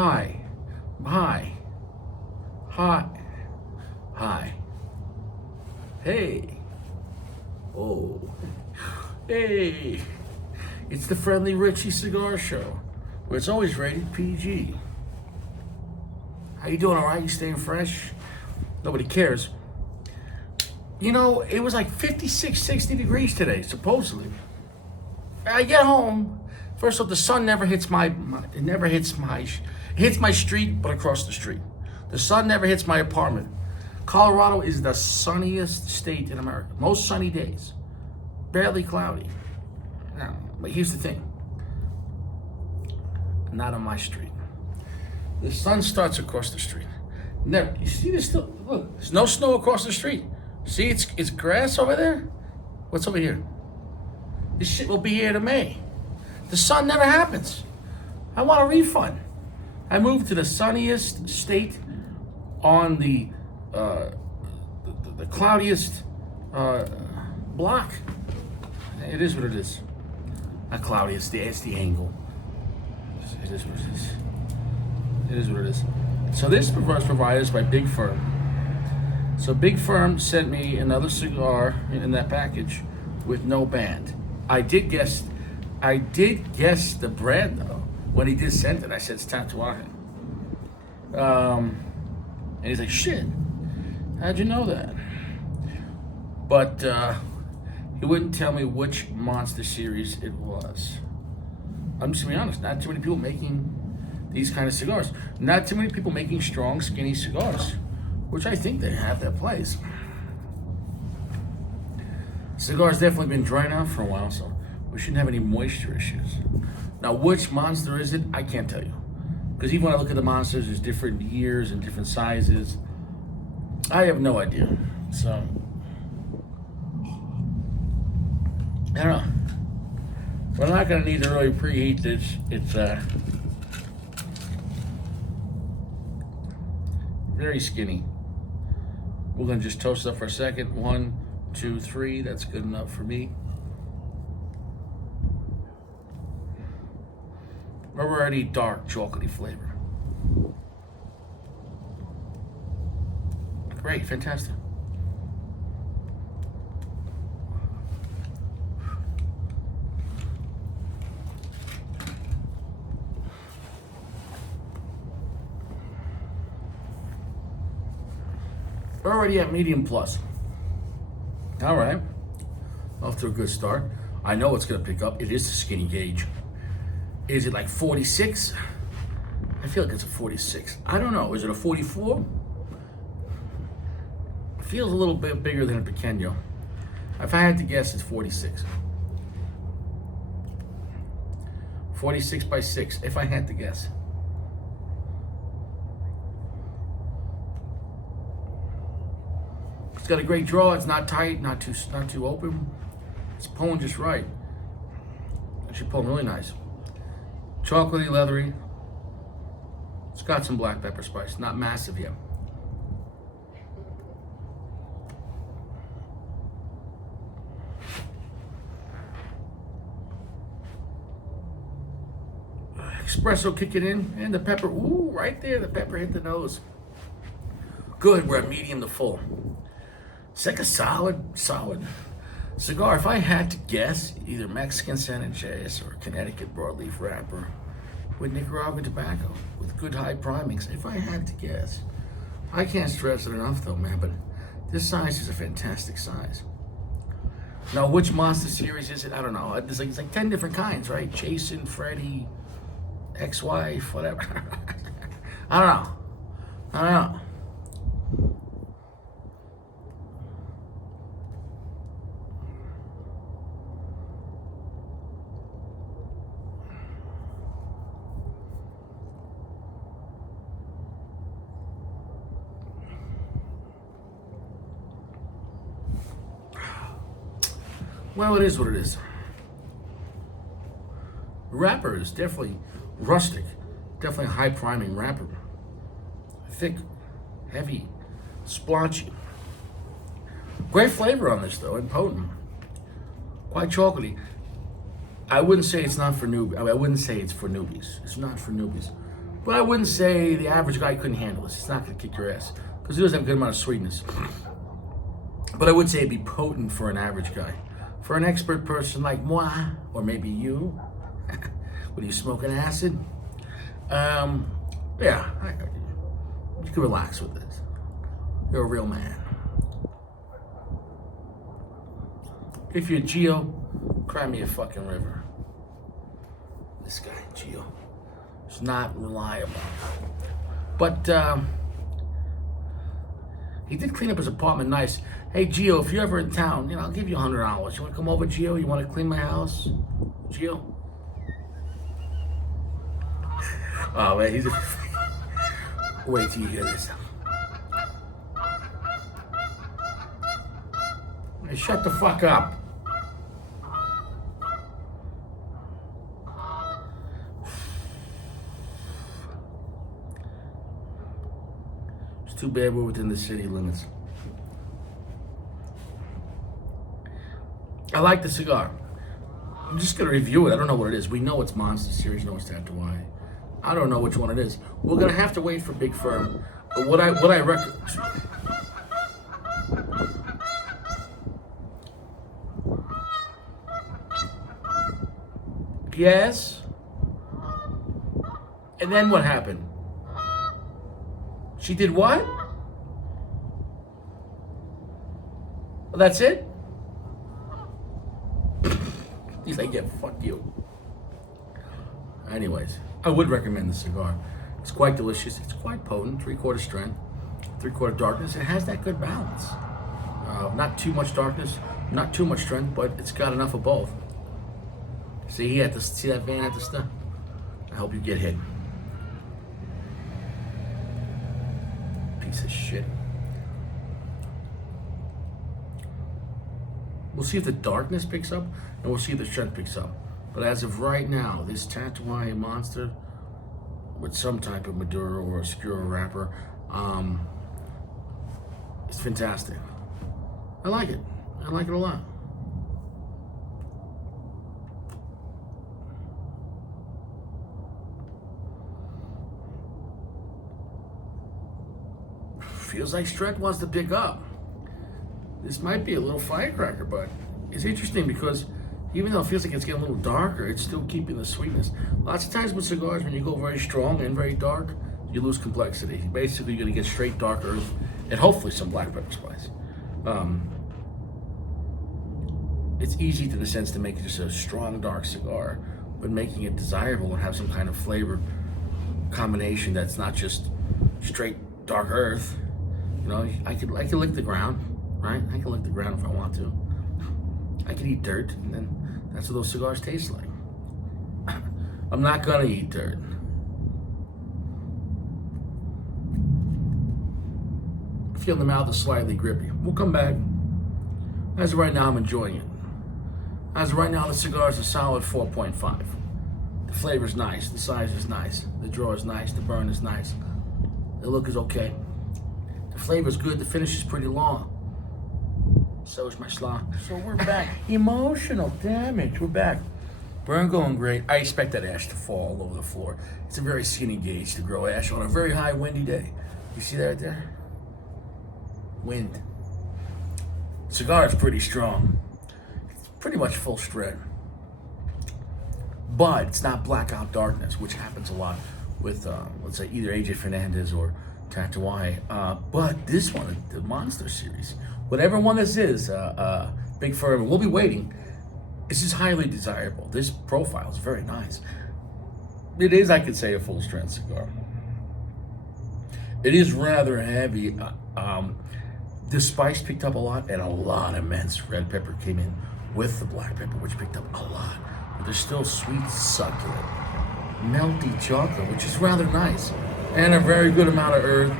Hi. Hi. Hi. Hi. Hey. Oh. Hey. It's the Friendly Richie Cigar Show, where it's always rated PG. How you doing, all right? You staying fresh? Nobody cares. You know, it was like 56, 60 degrees today, supposedly. I get home. First off, the sun never hits it hits my street, but across the street. The sun never hits my apartment. Colorado is the sunniest state in America. Most sunny days. Barely cloudy. Now, but here's the thing. Not on my street. The sun starts across the street. Never. You see this still? Look, there's no snow across the street. See, it's grass over there. What's over here? This shit will be here to May. The sun never happens. I want a refund. I moved to the sunniest state on the cloudiest block. It is what it is. Not cloudiest, it's the angle. It is what it is. It is what it is. So this was provided by Big Furm. So Big Furm sent me another cigar in that package with no band. I did guess the brand though. When he did send it, I said it's Tatuaje. And he's like, shit, how'd you know that? But he wouldn't tell me which Monster series it was. I'm just gonna be honest, not too many people making these kind of cigars. Not too many people making strong, skinny cigars, which I think they have their place. Cigar's definitely been drying out for a while, so we shouldn't have any moisture issues. Now, which Monster is it? I can't tell you. Because even when I look at the Monsters, there's different years and different sizes. I have no idea. So, I don't know. We're not going to need to really preheat this. It's very skinny. We're going to just toast it up for a second. 1, 2, 3. That's good enough for me. We're already dark chocolatey flavor. Great, fantastic. We're already at medium plus. All right, off to a good start. I know it's gonna pick up. It is a skinny gauge. Is it like 46? I feel like it's a 46. I don't know. Is it a 44? It feels a little bit bigger than a pequeño. If I had to guess, it's 46. 46 by 6, if I had to guess. It's got a great draw. It's not tight, not too open. It's pulling just right. Actually pulling really nice. Chocolatey, leathery. It's got some black pepper spice, not massive yet. Espresso kicking in, and the pepper, ooh, right there, the pepper hit the nose. Good, we're at medium to full. It's like a solid cigar. If I had to guess, either Mexican San Andreas or Connecticut broadleaf wrapper with Nicaraguan tobacco with good high primings. If I had to guess, I can't stress it enough though, man. But this size is a fantastic size. Now, which Monster series is it? I don't know. It's like 10 different kinds, right? Jason, Freddy, ex-wife, whatever. I don't know. Well, it is what it is. The wrapper is definitely rustic, definitely a high priming wrapper. Thick, heavy, splotchy. Great flavor on this though, and potent. Quite chocolatey. I wouldn't say it's not for newbies. I wouldn't say it's for newbies. It's not for newbies. But I wouldn't say the average guy couldn't handle this. It's not going to kick your ass because it does have a good amount of sweetness. But I would say it'd be potent for an average guy. For an expert person like moi, or maybe you, when you smoking acid, yeah, you can relax with this. You're a real man. If you're Gio, cry me a fucking river. This guy, Gio, is not reliable. But he did clean up his apartment nice. Hey, Gio, if you're ever in town, I'll give you $100. You want to come over, Gio? You want to clean my house? Gio? Oh, man, he's a... Wait till you hear this. Hey, shut the fuck up. It's too bad we're within the city limits. I like the cigar. I'm just gonna review it. I don't know what it is. We know it's Monster Series, no it's Tatuaje. I don't know which one it is. We're gonna have to wait for Big Furm. But what I recommend. Yes. And then what happened? She did what? Well, that's it? He's like, yeah, fuck you. Anyways, I would recommend the cigar. It's quite delicious. It's quite potent, 3/4 strength, 3/4 darkness. It has that good balance. Not too much darkness, not too much strength, but it's got enough of both. See, he had to see that vein at the stem. I hope you get hit. Piece of shit. We'll see if the darkness picks up, and we'll see if the strength picks up. But as of right now, this Tatuaje monster with some type of Maduro or obscure wrapper, it's fantastic. I like it. I like it a lot. Feels like strength wants to pick up. This might be a little firecracker, but it's interesting because even though it feels like it's getting a little darker, it's still keeping the sweetness. Lots of times with cigars, when you go very strong and very dark, you lose complexity. Basically, you're gonna get straight dark earth and hopefully some black pepper spice. It's easy to the sense to make it just a strong, dark cigar, but making it desirable and have some kind of flavor combination that's not just straight dark earth. I could lick the ground, right? I can lick the ground if I want to. I could eat dirt, and then that's what those cigars taste like. I'm not gonna eat dirt. Feel the mouth is slightly grippy. We'll come back. As of right now, I'm enjoying it. As of right now, the cigar is a solid 4.5. The flavor's nice, the size is nice, the draw is nice, the burn is nice, the look is okay. The flavor's good, the finish is pretty long. So is my slaw. So we're back. Emotional damage, we're back. Burn going great. I expect that ash to fall all over the floor. It's a very skinny gauge to grow ash on a very high windy day. You see that right there? Wind. Cigar is pretty strong. It's pretty much full strength. But it's not blackout darkness, which happens a lot with, let's say, either AJ Fernandez or Tatuaje. But this one, the Monster Series, whatever one this is, Big Furm, we'll be waiting. It's just highly desirable. This profile is very nice. It is, I could say, a full strength cigar. It is rather heavy. The spice picked up a lot, and a lot of immense red pepper came in with the black pepper, which picked up a lot. But there's still sweet, succulent, melty chocolate, which is rather nice, and a very good amount of earth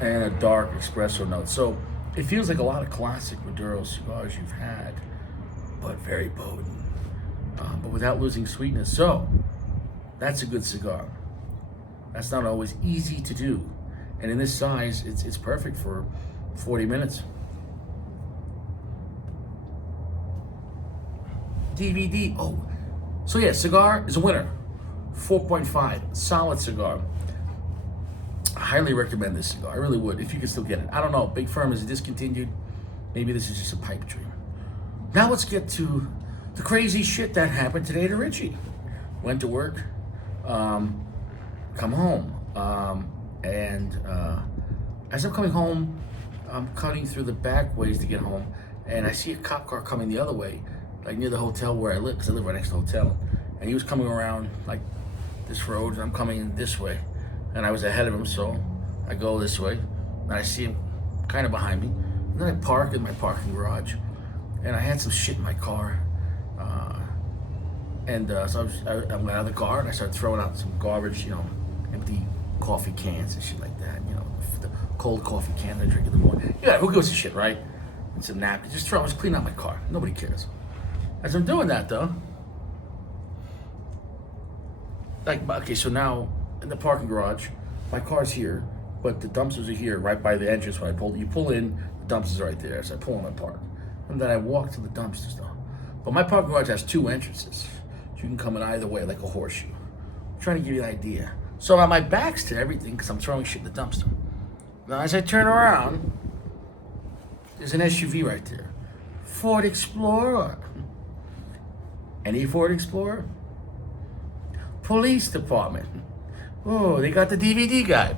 and a dark espresso note. So it feels like a lot of classic Maduro cigars you've had, but very potent, but without losing sweetness. So that's a good cigar. That's not always easy to do, and in this size, it's perfect for 40 minutes. DVD. Oh, so yeah, cigar is a winner. 4.5, solid cigar. I highly recommend this cigar. I really would, if you can still get it. I don't know. Big Furm is discontinued. Maybe this is just a pipe dream. Now let's get to the crazy shit that happened today to Richie. Went to work, come home, and as I'm coming home, I'm cutting through the back ways to get home, and I see a cop car coming the other way, like near the hotel where I live, because I live right next to the hotel. And he was coming around like this road, and I'm coming this way. And I was ahead of him, so I go this way, and I see him kind of behind me. And then I park in my parking garage, and I had some shit in my car. So I went out of the car, and I started throwing out some garbage, empty coffee cans and shit like that, the cold coffee can I drink in the morning. Yeah, who gives a shit, right? And some napkins, just clean out my car. Nobody cares. As I'm doing that, though, okay, so now in the parking garage, my car's here, but the dumpsters are here, right by the entrance. When you pull in, the dumpsters are right there. So I pull in my park, and then I walk to the dumpsters, though. But my parking garage has 2 entrances. You can come in either way, like a horseshoe. I'm trying to give you an idea. So my back's to everything because I'm throwing shit in the dumpster. Now, as I turn around, there's an SUV right there. Ford Explorer. Any Ford Explorer? Police department. Oh, they got the DVD guy.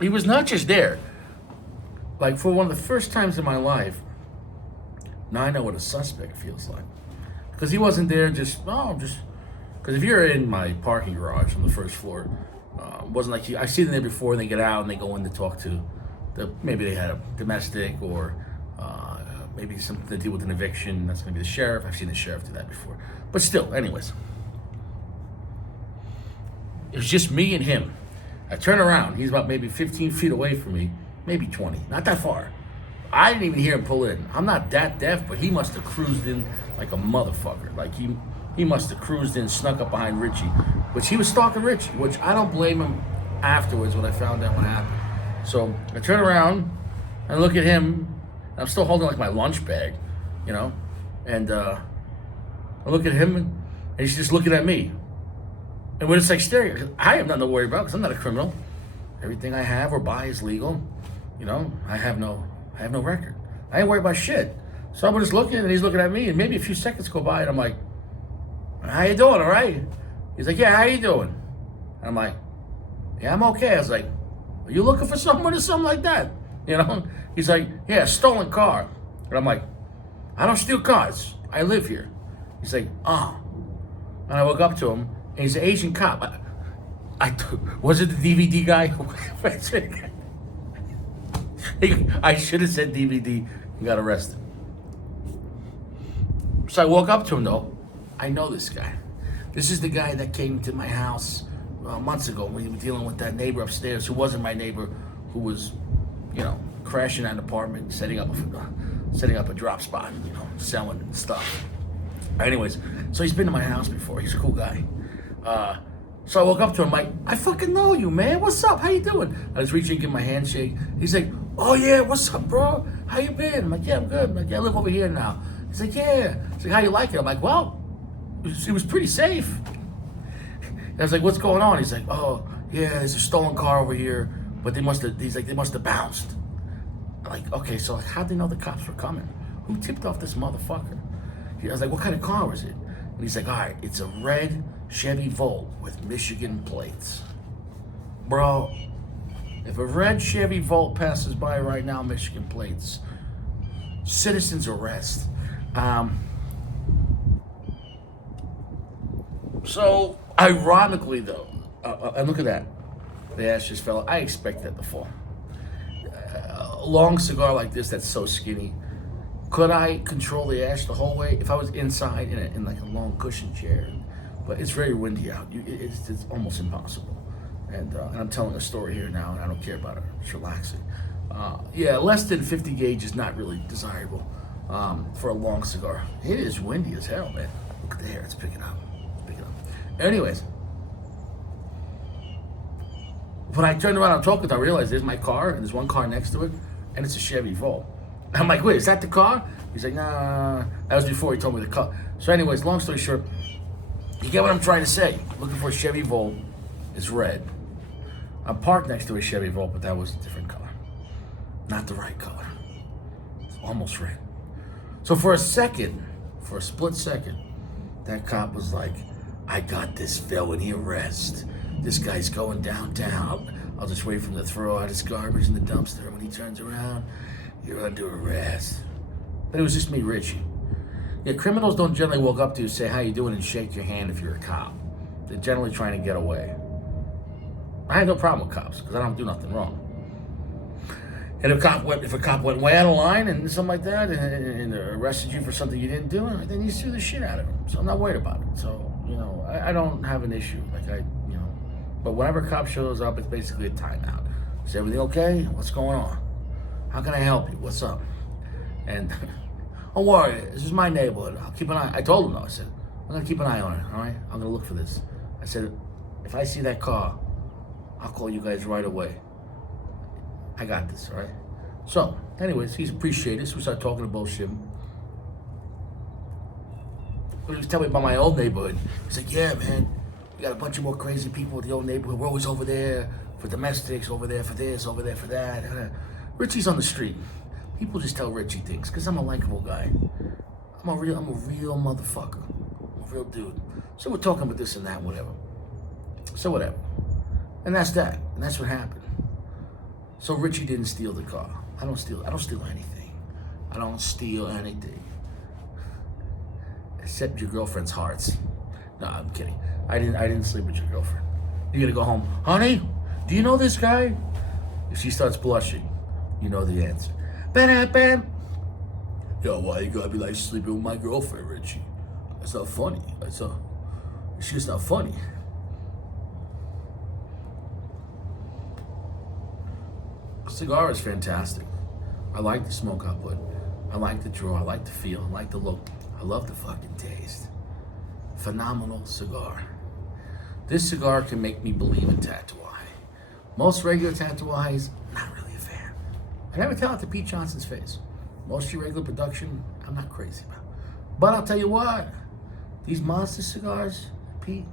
He was not just there. Like, for one of the first times in my life, now I know what a suspect feels like. Because he wasn't there because if you're in my parking garage on the first floor, it wasn't like I see them there before and they get out and they go in to talk to maybe they had a domestic or maybe something to deal with an eviction. That's going to be the sheriff. I've seen the sheriff do that before. But still, anyways, it was just me and him. I turn around. He's about maybe 15 feet away from me, maybe 20, not that far. I didn't even hear him pull in. I'm not that deaf, but he must have cruised in like a motherfucker. Like he must have cruised in, snuck up behind Richie, which he was stalking Richie, which I don't blame him afterwards when I found out what happened. So I turn around, I look at him, and I'm still holding like my lunch bag, and I look at him, and he's just looking at me. And we're just like staring. I have nothing to worry about because I'm not a criminal. Everything I have or buy is legal. I have no record. I ain't worried about shit. So I'm just looking, and he's looking at me, and maybe a few seconds go by, and I'm like, how you doing, all right? He's like, yeah, how you doing? And I'm like, yeah, I'm okay. I was like, are you looking for someone or something like that? He's like, yeah, stolen car. And I'm like, I don't steal cars. I live here. He's like, oh. And I woke up to him, and he's an Asian cop. Was it the DVD guy? I should have said DVD and got arrested. So I woke up to him, though. I know this guy. This is the guy that came to my house months ago when we were dealing with that neighbor upstairs who wasn't my neighbor, who was, crashing an apartment, setting up a drop spot, selling stuff. Anyways, so he's been to my house before. He's a cool guy. So I woke up to him like, I fucking know you, man. What's up? How you doing? I was reaching, give him a handshake. He's like, oh yeah, what's up, bro? How you been? I'm like, yeah, I'm good. I'm like, yeah, I live over here now. He's like, yeah. He's like, how you like it? I'm like, well, it was pretty safe. And I was like, what's going on? He's like, oh yeah, there's a stolen car over here, but they must have bounced. I'm like, okay, so how'd they know the cops were coming? Who tipped off this motherfucker? I was like, what kind of car was it? And he's like, all right, it's a red Chevy Volt with Michigan plates. Bro, if a red Chevy Volt passes by right now, Michigan plates, citizens arrest. So, ironically though, and look at that, the ash just fell. I expect that to fall. A long cigar like this that's so skinny, could I control the ash the whole way if I was inside in like a long cushion chair? But it's very windy out. It's almost impossible. And I'm telling a story here now, and I don't care about it. It's relaxing. Less than 50 gauge is not really desirable for a long cigar. It is windy as hell, man. Look at the hair. It's picking up. Anyways, when I turned around and talking, I realized there's my car, and there's one car next to it, and it's a Chevy Volt. I'm like, wait, is that the car? He's like, nah. That was before he told me the car. So anyways, long story short, You get what I'm trying to say? Looking for a Chevy Volt. It's red. I'm parked next to a Chevy Volt, but that was a different color. Not the right color. It's almost red. So for a split second, that cop was like, I got this felony arrest. This guy's going downtown. I'll just wait for him to throw out his garbage in the dumpster. When he turns around, you're under arrest. But it was just me, Richie. Yeah, criminals don't generally walk up to you, say, how you doing, and shake your hand if you're a cop. They're generally trying to get away. I have no problem with cops, because I don't do nothing wrong. And if a cop went way out of line and something like that, and arrested you for something you didn't do, then you sue the shit out of him. So I'm not worried about it. So, I don't have an issue. But whenever a cop shows up, it's basically a timeout. Is everything okay? What's going on? How can I help you? What's up? And don't worry, this is my neighborhood. I'll keep an eye. I told him though. I said, I'm gonna keep an eye on it. All right? I'm gonna look for this. I said, if I see that car, I'll call you guys right away. I got this. All right? So, anyways, he's appreciated. So we started talking to bullshit. But he was telling me about my old neighborhood. He's like, yeah, man. We got a bunch of more crazy people in the old neighborhood. We're always over there for domestics, over there for this, over there for that. Richie's on the street. People just tell Richie things because I'm a likable guy. I'm a real motherfucker. I'm a real dude. So we're talking about this and that, whatever. So whatever. And that's that. And that's what happened. So Richie didn't steal the car. I don't steal anything. I don't steal anything. Except your girlfriend's hearts. No, I'm kidding. I didn't sleep with your girlfriend. You're gonna go home, honey, do you know this guy? If she starts blushing, you know the answer. Bam. Yo, why you gotta be like sleeping with my girlfriend, Richie? That's not funny. It's just not funny. A cigar is fantastic. I like the smoke output. I like the draw. I like the feel. I like the look. I love the fucking taste. Phenomenal cigar. This cigar can make me believe in Tatuaje. Most regular Tatuajes, not really a fan. I never tell it to Pete Johnson's face. Most of your regular production, I'm not crazy about. But I'll tell you what, these monster cigars, Pete,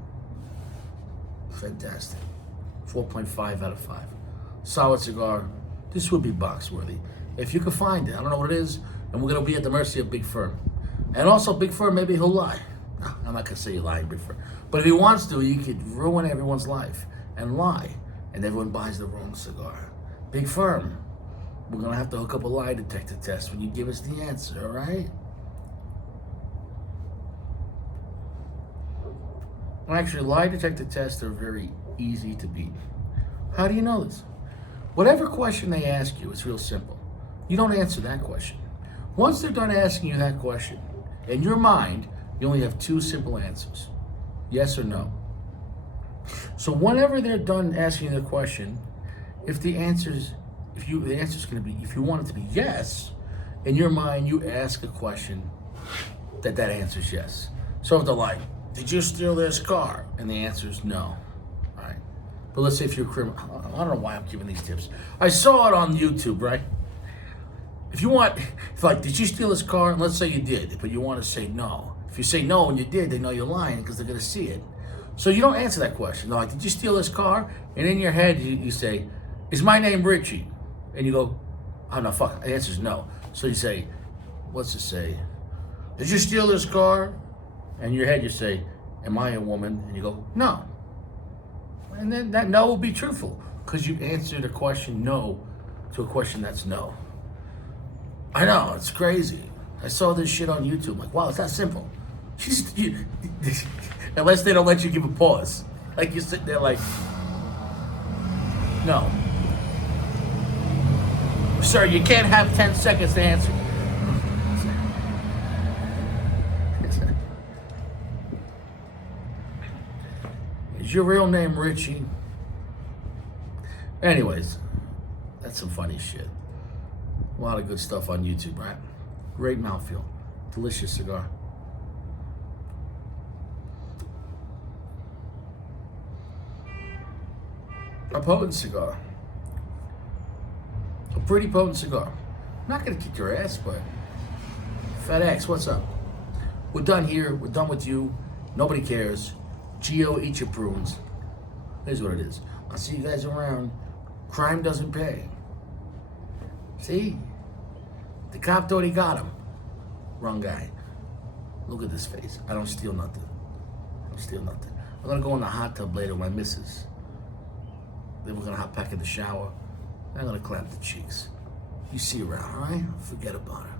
fantastic. 4.5 out of 5. Solid cigar. This would be box worthy. If you can find it, I don't know what it is, and we're gonna be at the mercy of Big Furm. And also Big Furm, maybe he'll lie. I'm not gonna say you're lying, Big Furm. But if he wants to, he could ruin everyone's life and lie, and everyone buys the wrong cigar. Big Furm, we're gonna have to hook up a lie detector test when you give us the answer, all right? Actually, lie detector tests are very easy to beat. How do you know this? Whatever question they ask you, it's real simple. You don't answer that question. Once they're done asking you that question, in your mind, you only have 2 simple answers. Yes or no. So whenever they're done asking you the question, if you want it to be yes, in your mind you ask a question that answers yes. So if they're like, did you steal this car? And the answer is no. All right. But let's say if you're a criminal, I don't know why I'm giving these tips. I saw it on YouTube, right? If like, did you steal this car? And let's say you did, but you want to say no. If you say no and you did, they know you're lying because they're going to see it. So you don't answer that question. They're like, did you steal this car? And in your head, you say, is my name Richie? And you go, oh, no, fuck. The answer is no. So you say, what's it say? Did you steal this car? And in your head, you say, am I a woman? And you go, no. And then that no will be truthful because you answered a question no to a question that's no. I know, it's crazy. I saw this shit on YouTube. Like, wow, it's that simple. Unless they don't let you give a pause. Like, you sit there like, no. Sir, you can't have 10 seconds to answer. Is your real name Richie? Anyways, that's some funny shit. A lot of good stuff on YouTube, right? Great mouthfeel. Delicious cigar. A potent cigar. A pretty potent cigar. I'm not gonna kick your ass, but FedEx, what's up? We're done here. We're done with you. Nobody cares. Geo, eat your prunes. Here's what it is. I'll see you guys around. Crime doesn't pay. See? The cop thought he got him. Wrong guy. Look at this face. I don't steal nothing. I don't steal nothing. I'm gonna go in the hot tub later with my missus. Then we're gonna hop back in the shower. I'm gonna clap the cheeks. You see her around, all right? Forget about her.